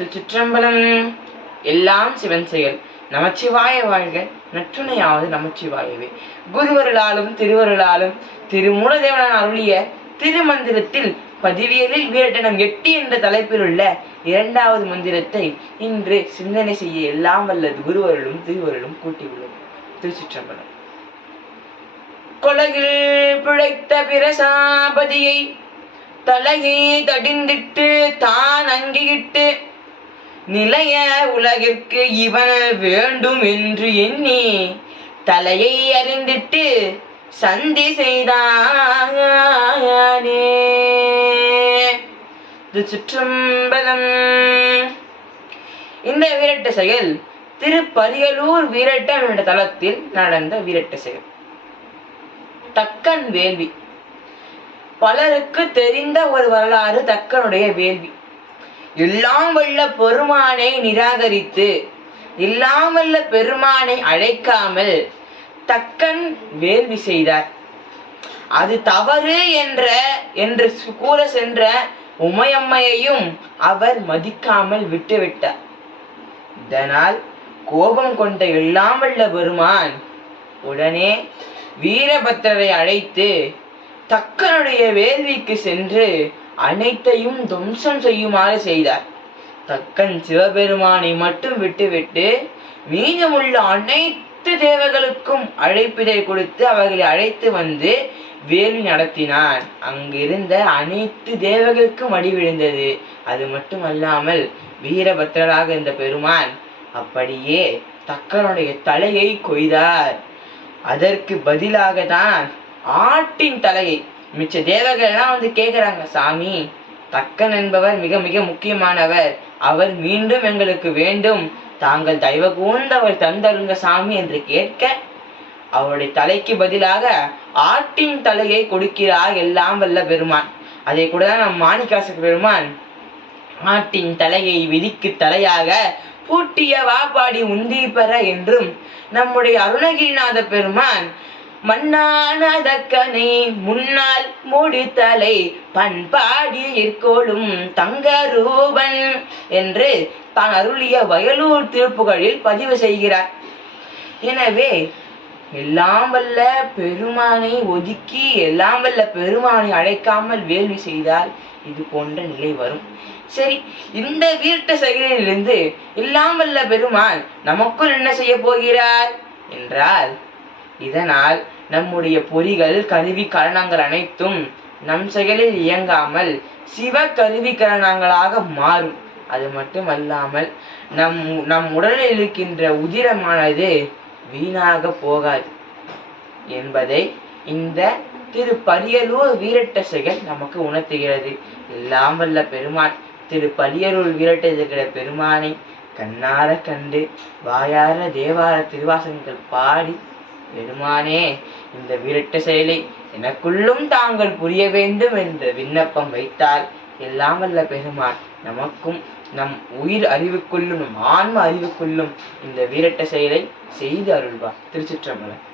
திருச்சிற்றம்பலம். எல்லாம் சிவன் செயல். நமச்சிவாய வாழ்க. நற்றுணையாவது நமச்சிவாயவே. குருவருளாலும் திருவருளாலும் திருமூலதேவனான் அருளிய திருமந்திரத்தில் பதிவியலில் வீரட்டனம் எட்டி என்ற தலைப்பில் உள்ள இரண்டாவது மந்திரத்தை இன்று சிந்தனை செய்ய எல்லாம் வல்லது குருவருளும் திருவருளும் கூட்டியுள்ளது திருச்சிற்றம்பலம். கொலகில் பிழைத்த பிரசாபதியை தலையை தடிந்திட்டு தான் அங்கிட்டு நிலைய உலகிற்கு இவன் வேண்டும் என்று எண்ணி தலையை அறிந்திட்டு சந்தி செய்தானே. இது சுற்றம்பலம். இந்த வீரட்ட செயல் திருப்பரியலூர் வீரட்டம் என்ற தளத்தில் நடந்த வீரட்ட செயல். தக்கன் வேள்வி. பலருக்கு தெரிந்த ஒரு வரலாறு தக்கனுடைய வேள்வி. எல்லாம் வல்ல பெருமானை நிராகரித்து எல்லாம் வல்ல பெருமானை அழைக்காமல் தக்கன் வேள்வி செய்தார் அது தவறு என்ற என்று கூற சென்ற உமையம்மையையும் அவர் மதிக்காமல் விட்டுவிட்டார். இதனால் கோபம் கொண்ட எல்லாம் வல்ல பெருமான் உடனே வீரபத்திரரை அழைத்து தக்கனுடைய வேள்விக்கு சென்று அனைத்தையும் துவம்சம் செய்யுமாறு செய்தார். தக்கன் சிவபெருமானை மட்டும் விட்டுவிட்டு மீதமுள்ள அனைத்து தேவர்களுக்கும் அழைப்பிதை கொடுத்து அவர்களை அழைத்து வந்து வேலி நடத்தினான் அங்கிருந்த அனைத்து தேவர்களுக்கும் அடி விழுந்தது. அது மட்டுமல்லாமல் வீரபத்திரராக இருந்த பெருமான் அப்படியே தக்கனுடைய தலையை கொய்தார். அதற்கு பதிலாக தான் ஆட்டின் தலையை மிச்ச தேவர்கள் எல்லாம் வந்து கேட்குறாங்க சாமி தக்கன் என்பவர் மிக மிக முக்கியமானவர். அவர் மீண்டும் எங்களுக்கு வேண்டும். தாங்கள் தயவு கூர்ந்தவர் தந்தருங்க சாமி என்று கேட்க அவருடைய தலைக்கு பதிலாக ஆட்டின் தலையை கொடுக்கிறார் எல்லாம் வல்ல பெருமான். அதை கூட தான் நம் மாணிக்காசு பெருமான் ஆட்டின் தலையை விதிக்கு தலையாக பூட்டிய வாப்பாடி உந்தி பெற என்றும் நம்முடைய அருணகிரிநாத பெருமான் மன்னானதக்கனை முன்னால் முடித்தலை பண்பாடி இருக்கோளும் தங்க ரூபன் என்று தான் அருளிய வயலூர் திருப்புகழில் பதிவு செய்கிறார். எனவே எல்லாம் வல்ல பெருமானை ஒதுக்கி எல்லாம் வல்ல பெருமானை அழைக்காமல் வேள்வி செய்தால் இது போன்ற நிலை வரும். சரி இந்த வீட்ட செயலிலிருந்து எல்லாம் வல்ல பெருமான் நமக்குள் என்ன செய்ய போகிறார்? என்றால் இதனால் நம்முடைய பொறிகள் கருவி கரணங்கள் அனைத்தும் நம் செயலில் இயங்காமல் சிவ கருவி கரணங்களாக மாறும். அது மட்டுமல்லாமல் நம் நம் உடலில் இருக்கின்ற உதிரமானது வீணாக போகாது என்பதை இந்த திரு பரியலூர் வீரட்ட செயல் நமக்கு உணர்த்துகிறது. எல்லாம் வல்ல பெருமான் திரு பரியலூர் வீரட்ட இருக்கிற பெருமானை கண்ணார கண்டு வாயார தேவார திருவாசகங்கள் பாடி பெருமானே இந்த வீரட்ட செயலை எனக்குள்ளும் தாங்கள் புரிய வேண்டும் என்ற விண்ணப்பம் வைத்தால் எல்லாம் வல்ல பெருமான் நமக்கும் நம் உயிர் அறிவுக்குள்ளும் நம் ஆன்ம அறிவுக்குள்ளும் இந்த வீரட்ட செயலை செய்து அருள்வார். திருச்சிற்றம்பலம்.